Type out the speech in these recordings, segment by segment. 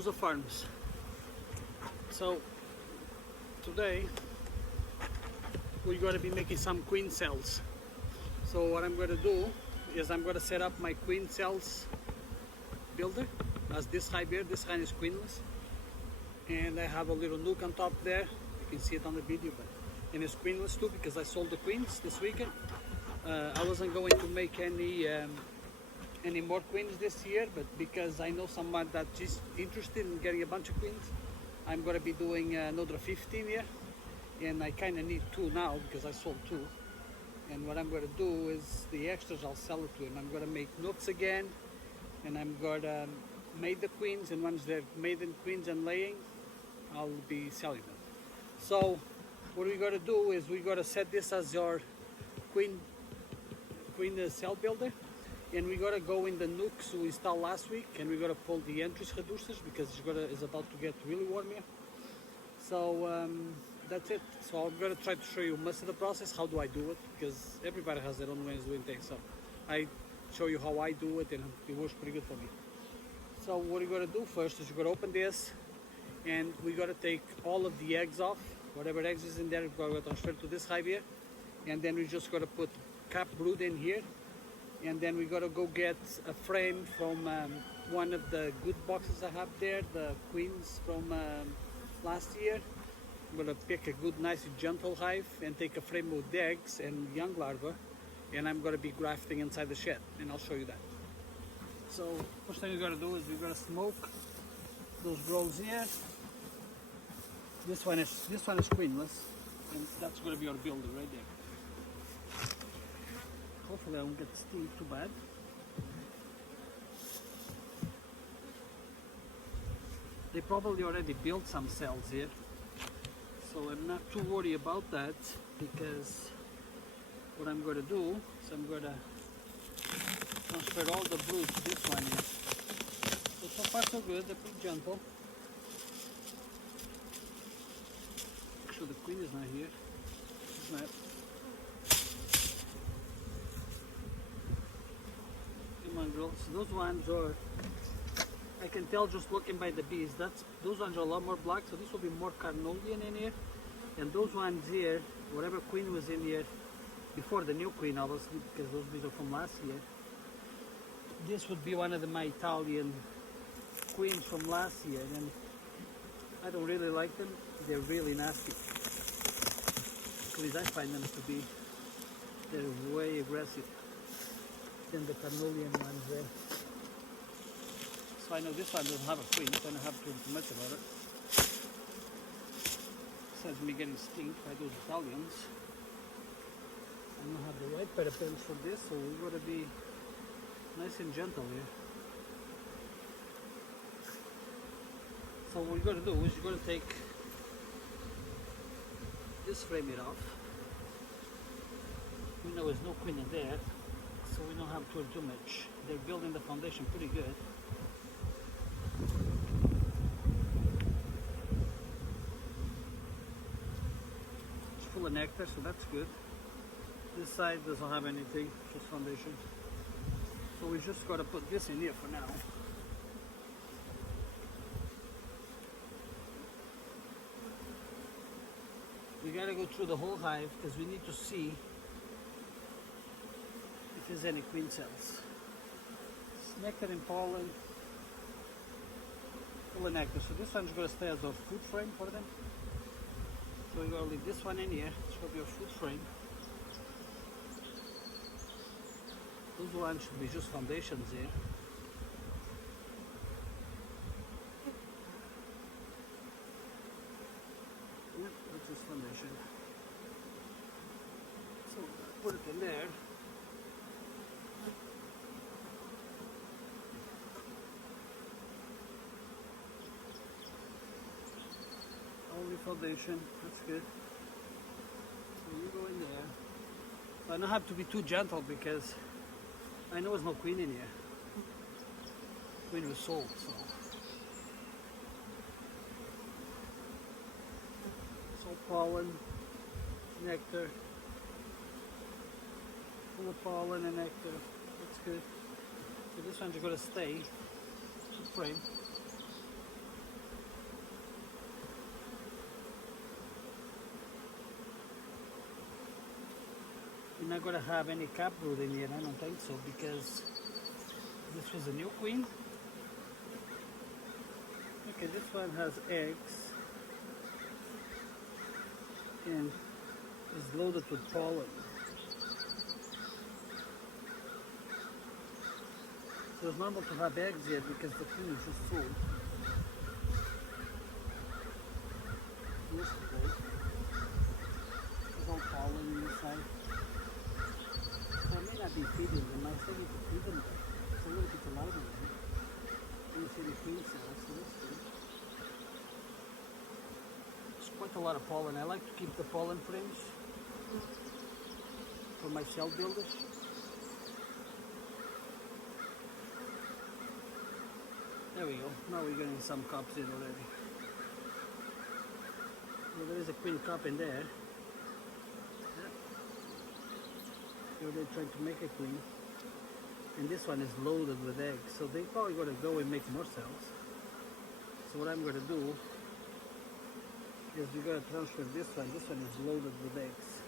Sousa Farms. So today we're going to be making some queen cells. So what I'm going to do is I'm going to set up my queen cells builder as this hive here. This hive is queenless, and I have a little nook on top there. You can see it on the video, but and it's queenless too because I sold the queens this weekend. I wasn't going to make any more queens this year, but because I know someone that is interested in getting a bunch of queens, I'm going to be doing another 15 here, and I kind of need 2 now because I sold 2. And what I'm going to do is the extras I'll sell it to him. I'm going to make nooks again, and I'm going to make the queens, and once they're made in queens and laying, I'll be selling them. So what we're going to do is we're going to set this as your queen cell builder, and we're going to go in the nooks we installed last week, and we're going to pull the entries reducers because it's about to get really warm here. So that's it. So I'm going to try to show you most of the process. How do I do it? Because everybody has their own ways of doing things. So I show you how I do it, and it works pretty good for me. So what you're going to do first is you're going to open this, and we're going to take all of the eggs off. Whatever eggs is in there, we're going to transfer to this hive here, and then we're just going to put cap brood in here. And then we got to go get a frame from one of the good boxes I have there, the queens from last year. I'm going to pick a good, nice, gentle hive and take a frame with eggs and young larvae, and I'm going to be grafting inside the shed, and I'll show you that. So first thing we got to do is we got to smoke those rolls here. This one is queenless, and that's going to be our builder right there. Hopefully I won't get steamed too bad. They probably already built some cells here, so I'm not too worried about that, because what I'm going to do is I'm going to transfer all the brood to this one here. So far so good, they're pretty gentle. Actually the queen is not here. She's not. Girls. Those ones are, I can tell just looking by the bees, those ones are a lot more black, so this will be more carnelian in here. And those ones here, whatever queen was in here before the new queen, obviously, because those bees are from last year, this would be one of my Italian queens from last year, and I don't really like them. They're really nasty. At least I find them to be. They're way aggressive than the carnelian ones there. So I know this one doesn't have a queen, so I don't have to do too much about it. Besides me getting stinked by those Italians. I don't have the right pair of pants for this, so we've got to be nice and gentle here. So what you're going to do is you're going to take this frame it off. We know there's no queen in there, so we don't have to do too much. They're building the foundation pretty good. It's full of nectar, so that's good. This side doesn't have anything, just foundation. So we just got to put this in here for now. We got to go through the whole hive because we need to see if there's any queen cells. It's nectar and pollen, full of nectar. So this one's going to stay as our food frame for them. So we're going to leave this one in here. It's going to be our food frame. Those ones should be just foundations here. Yep, that's just foundation. So put it in there. Only foundation, that's good. So you go in there. So I don't have to be too gentle because I know there's no queen in here. Queen was sold, so. It's all pollen, nectar, full of pollen and nectar. That's good. So this one's going to stay frame. not gonna have any cap brood in here. I don't think so, because this was a new queen. Okay, this one has eggs and is loaded with pollen. So it's normal to have eggs here because the queen is just full. There's all pollen inside. So I may not be feeding them. I still need to feed them, but it's a little bit lighter in them. You see the queen cells, so that's good. It's quite a lot of pollen. I like to keep the pollen frames for my shell builders. There we go. Now we're getting some cups in already. Well, there is a queen cup in there. Yeah. So they're trying to make a queen. And this one is loaded with eggs. So they're probably going to go and make more cells. So what I'm going to do is we're going to transfer this one. This one is loaded with eggs.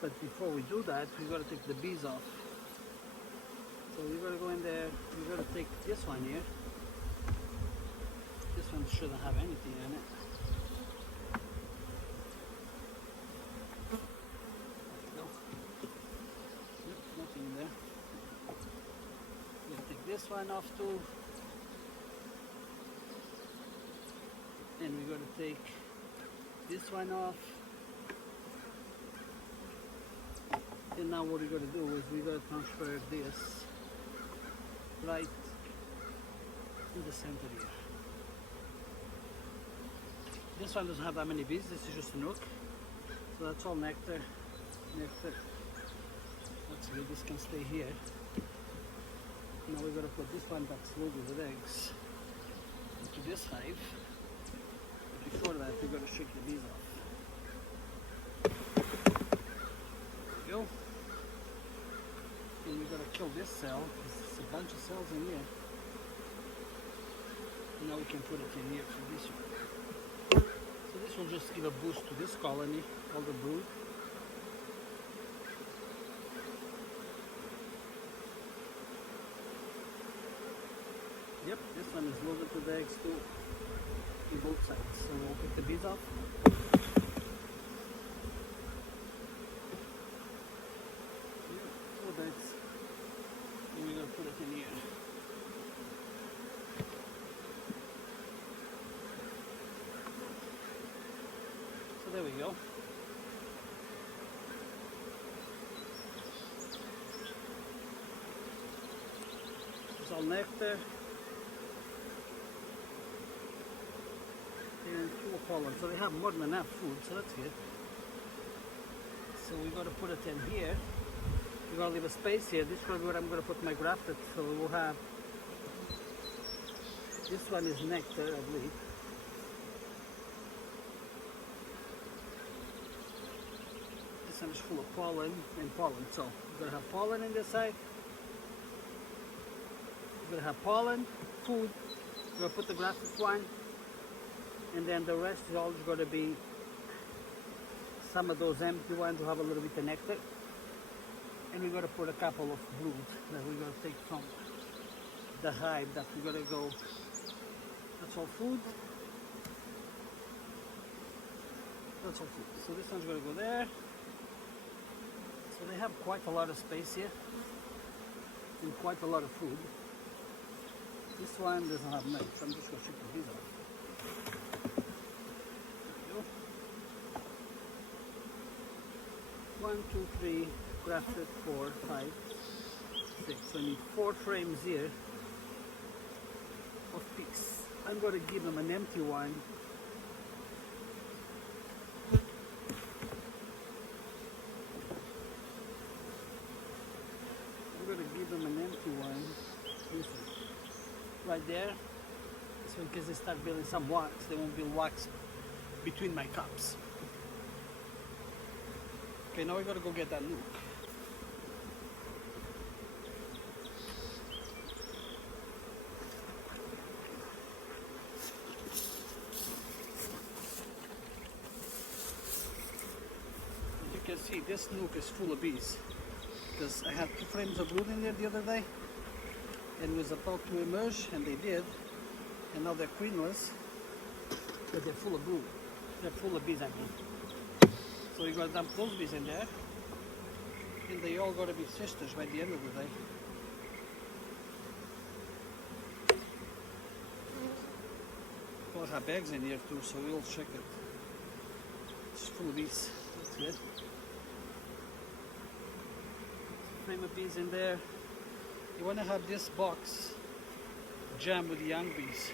But before we do that, we're going to take the bees off. So we're going to go in there, we're going to take this one here. This one shouldn't have anything in it. No. Nope, nothing in there. We'll take this one off too. And we're going to take this one off. And now what we're going to do is we're going to transfer this right in the center here. This one doesn't have that many bees, this is just a nook. So that's all nectar. Nectar. That's good, this can stay here. Now we're going to put this one that's loaded with eggs into this hive. But before that, we're going to shake the bees off. There we go. And we're going to kill this cell. There's a bunch of cells in here. Now we can put it in here for this one. So this will just give a boost to this colony, all the brood. Yep, this one is loaded with eggs too, on both sides. So we'll take the bees off. And we're going to put it in here. So there we go. It's all nectar and full of pollen. So they have more than enough food, so that's good. So we're going to put it in here. We're going to leave a space here. This is where I'm going to put my grafted. So we'll have, this one is nectar, I believe. This one is full of pollen and pollen. So we're going to have pollen in this side. We're going to have pollen, food. We're going to put the grafted one. And then the rest is all going to be some of those empty ones will have a little bit of nectar. And we're going to put a couple of brood that we're going to take from the hive that we're going to go. That's all food. That's all food. So this one's going to go there. So they have quite a lot of space here and quite a lot of food. This one doesn't have much, so I'm just going to shake the bees off. There we go. 1, 2, 3, grafted 4, 5, 6. So I need 4 frames here of peas. I'm going to give them an empty one. I'm going to give them an empty one. This one. Right there. So in case they start building some wax, they won't build wax between my cups. Okay, now we gotta go get that nuke. As you can see, this nook is full of bees. Because I had 2 frames of brood in there the other day, and was about to emerge, and they did. And now they're queenless, but they're full of brood. They're full of bees, I mean. So you gotta dump those bees in there, and they all gotta be sisters by the end of the day. We'll have bags in here too, so we'll check it. It's full of bees. That's good. Frame of bees in there. You want to have this box jammed with the young bees.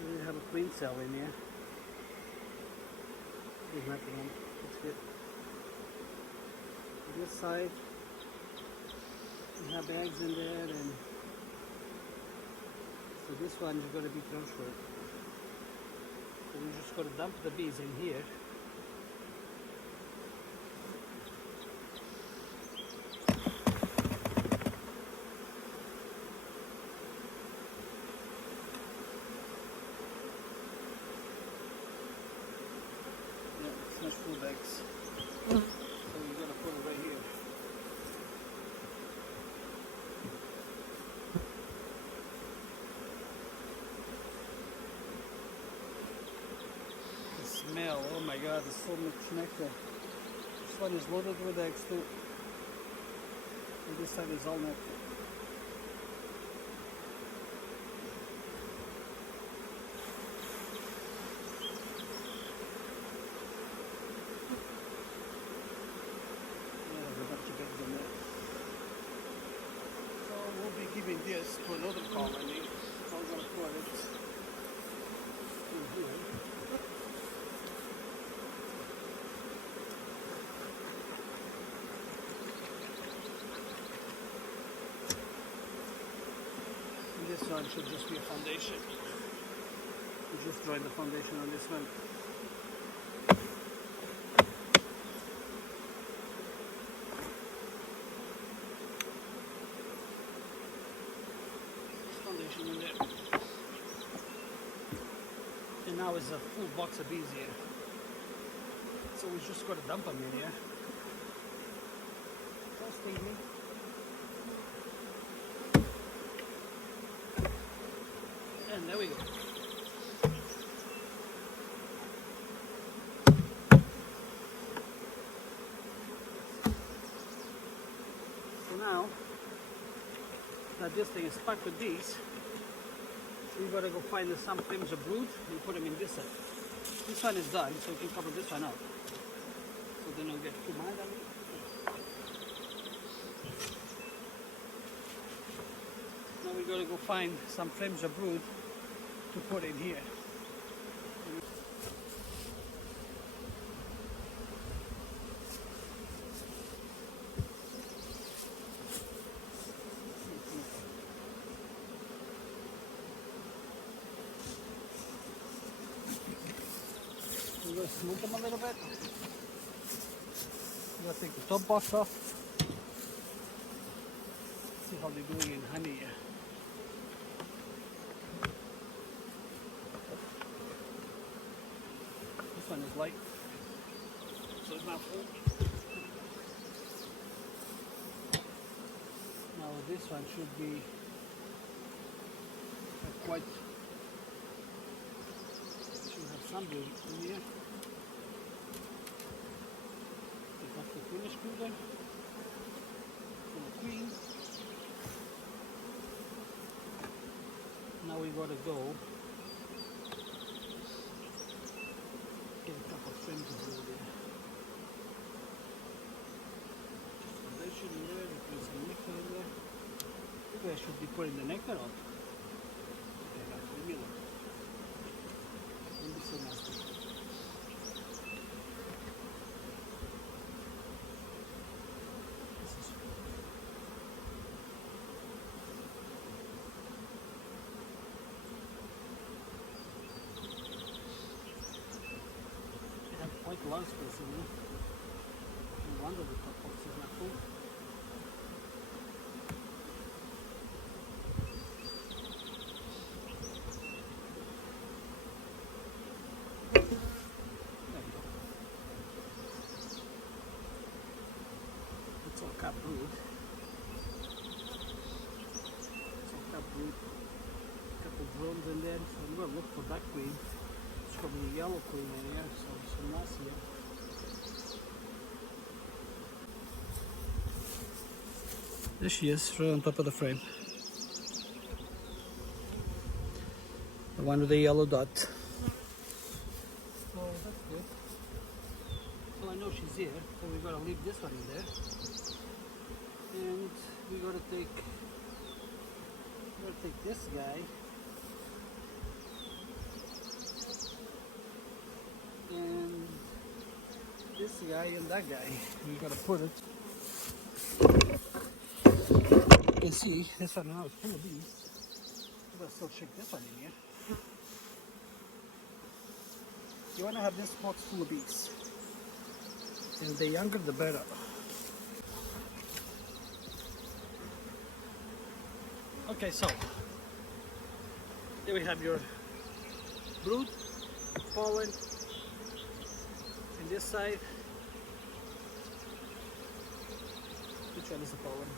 And you have a queen cell in here. There's nothing on it. That's good. On this side, you have bags in there, and so this one is going to be transferred. So we're just going to dump the bees in here. Yeah, it's full bags. So we're going to put it right here. Smell, oh my god, there's so much nectar. This one is loaded with eggs too. And this side is all nectar. Yeah, there's a bunch of eggs in there. So we'll be giving this to another colony. So I'm going to put it in here. This one should just be a foundation. We just join the foundation on this one. This foundation in there. And now is a full box of bees here. So we just got to dump them in here. Just thinking. And there we go. So now that this thing is packed with these, we gotta go find some frames of brood and put them in this set. This one is done, so we can cover this one up. So they don't get too mad at me. Now we gotta go find some frames of brood to put in here. I'm going to smooth them a little bit. I'm going to take the top box off. See how they're doing in honey here. This one is light, so it's not full. Now this one should be quite, should have some brood in here. Take off the finished brooder from the queen. Now we gotta go get a couple of frames of brood there. Foundation in there, there's some nectar in there. Maybe I should be putting the nectar on. Okay, guys, leave me alone. Don't be so nasty. Quite a lot of space in there. No wonder the top box is not full. queen. A couple drones in there, so I'm gonna look for that queen. It's probably a yellow queen in here, so some last year. There she is, right on top of the frame. The one with the yellow dot. So that's good. So I know she's here, so we gotta leave this one in there. And we gotta take this guy and this guy and that guy. We gotta put it. You can see this one now is full of bees. We gotta still check this one in here. You wanna have this box full of bees. And the younger the better. Okay, so here we have your brood, pollen, and this side. Which one is the pollen?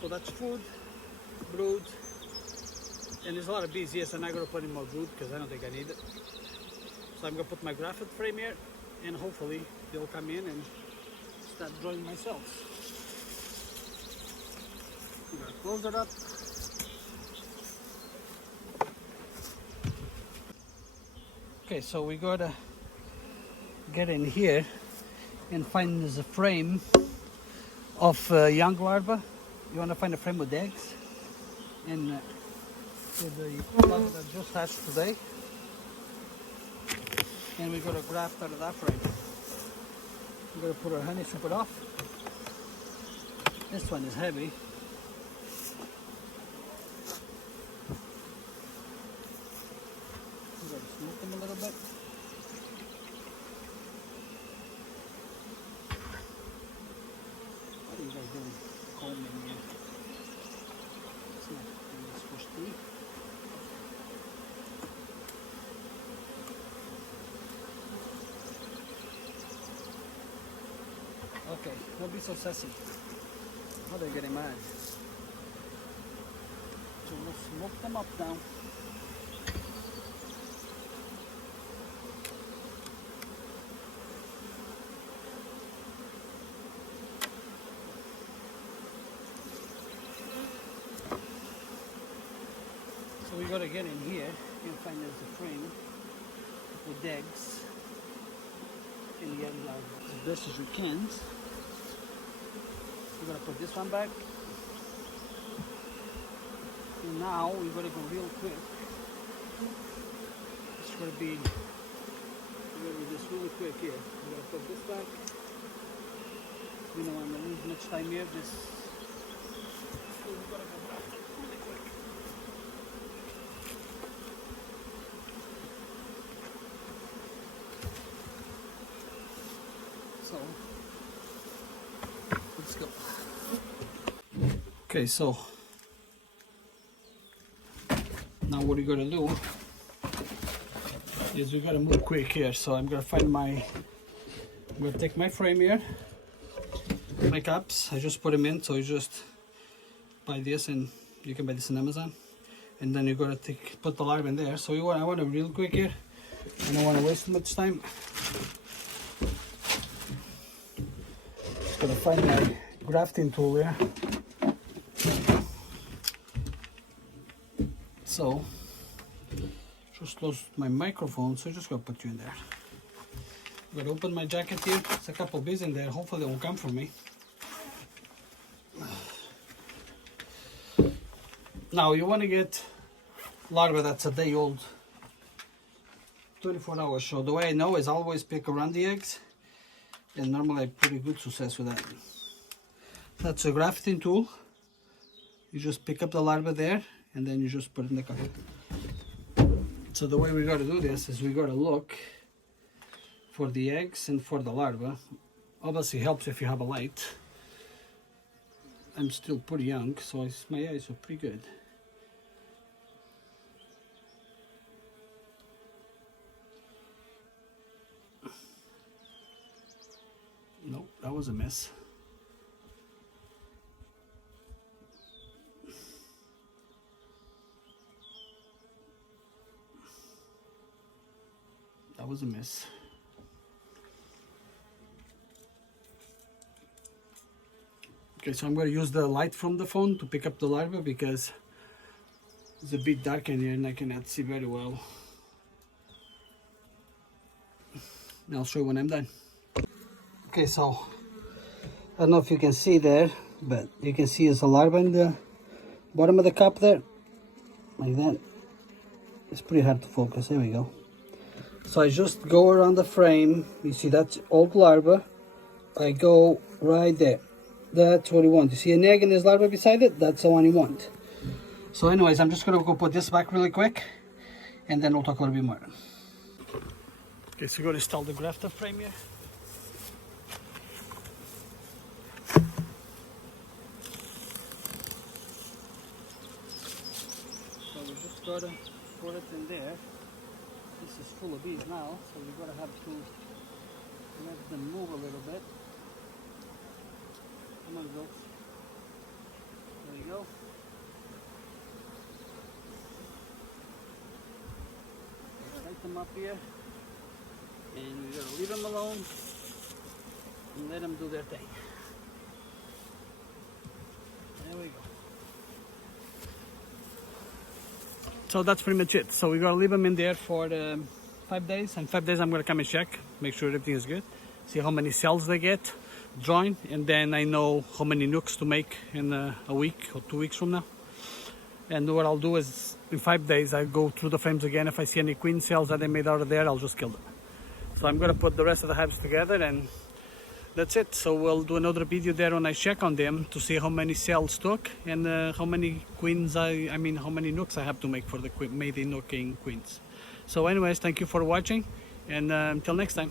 So that's food, brood, and there's a lot of bees. Yes, I'm not going to put in more brood because I don't think I need it. So I'm going to put my graphite frame here, and hopefully they'll come in and start drawing myself. I'm going to close it up. Okay, so we got to get in here and find the frame of young larvae. You want to find a frame with eggs, and with the larvae that just hatched today, and we're going to graft out of that frame. We're going to put our honey super off. This one is heavy. We're going to smoke them a little bit. What are you guys doing? Combing here. It's not really supposed to be. Okay, don't be so sassy. Oh, they're getting mad. So let's smoke them up now. So we gotta get in here and find there's a frame with eggs and the egg larvae as best as we can. We're gonna put this one back. And now we're gonna go real quick. It's gonna be just really quick here. We're gonna put this back. We don't want to lose much time here. Just we're gonna go back really quick. So let's go. Okay, so now what we're gonna do is we gotta move quick here. So I'm gonna take my frame here, my cups. I just put them in, so you just buy this, and you can buy this on Amazon. And then you gotta put the larvae in there. So I want to real quick here. I don't want to waste much time. Just gotta find my grafting tool here. So just lost my microphone, so just gonna put you in there. I'm gonna open my jacket here. There's a couple bees in there. Hopefully they won't come for me. Now you want to get larvae that's a day old, 24 hours. So the way I know is I always pick around the eggs, and normally I have pretty good success with that. That's a grafting tool. You just pick up the larvae there, and then you just put it in the cup. So the way we got to do this is we got to look for the eggs and for the larvae. Obviously helps if you have a light. I'm still pretty young, so my eyes are pretty good. Nope, that was a miss. was a miss. Okay, so I'm going to use the light from the phone to pick up the larva because it's a bit dark in here and I cannot see very well. And I'll show you when I'm done. Okay, so I don't know if you can see there, but you can see there's a larva in the bottom of the cup there, like that. It's pretty hard to focus. There we go. So I just go around the frame. You see that's old larva. I go right there. That's what you want. You see an egg and there's larva beside it? That's the one you want. So anyways, I'm just gonna go put this back really quick and then we'll talk a little bit more. Okay, so we're gonna install the grafter frame here. So we just gotta put it in there. This is full of bees now, so we're gonna have to let them move a little bit. Come on, girls. There you go. Light them up here. And we're gonna leave them alone and let them do their thing. There we go. So that's pretty much it. So we're gonna leave them in there for 5 days. In 5 days I'm gonna come and check, make sure everything is good, see how many cells they get joined, and then I know how many nooks to make in a week or 2 weeks from now. And what I'll do is in 5 days I go through the frames again. If I see any queen cells that I made out of there, I'll just kill them. So I'm gonna put the rest of the hives together and that's it. So we'll do another video there when I check on them to see how many cells took and how many queens I mean how many nooks I have to make for the mating nooking queens. So anyways, thank you for watching and until next time.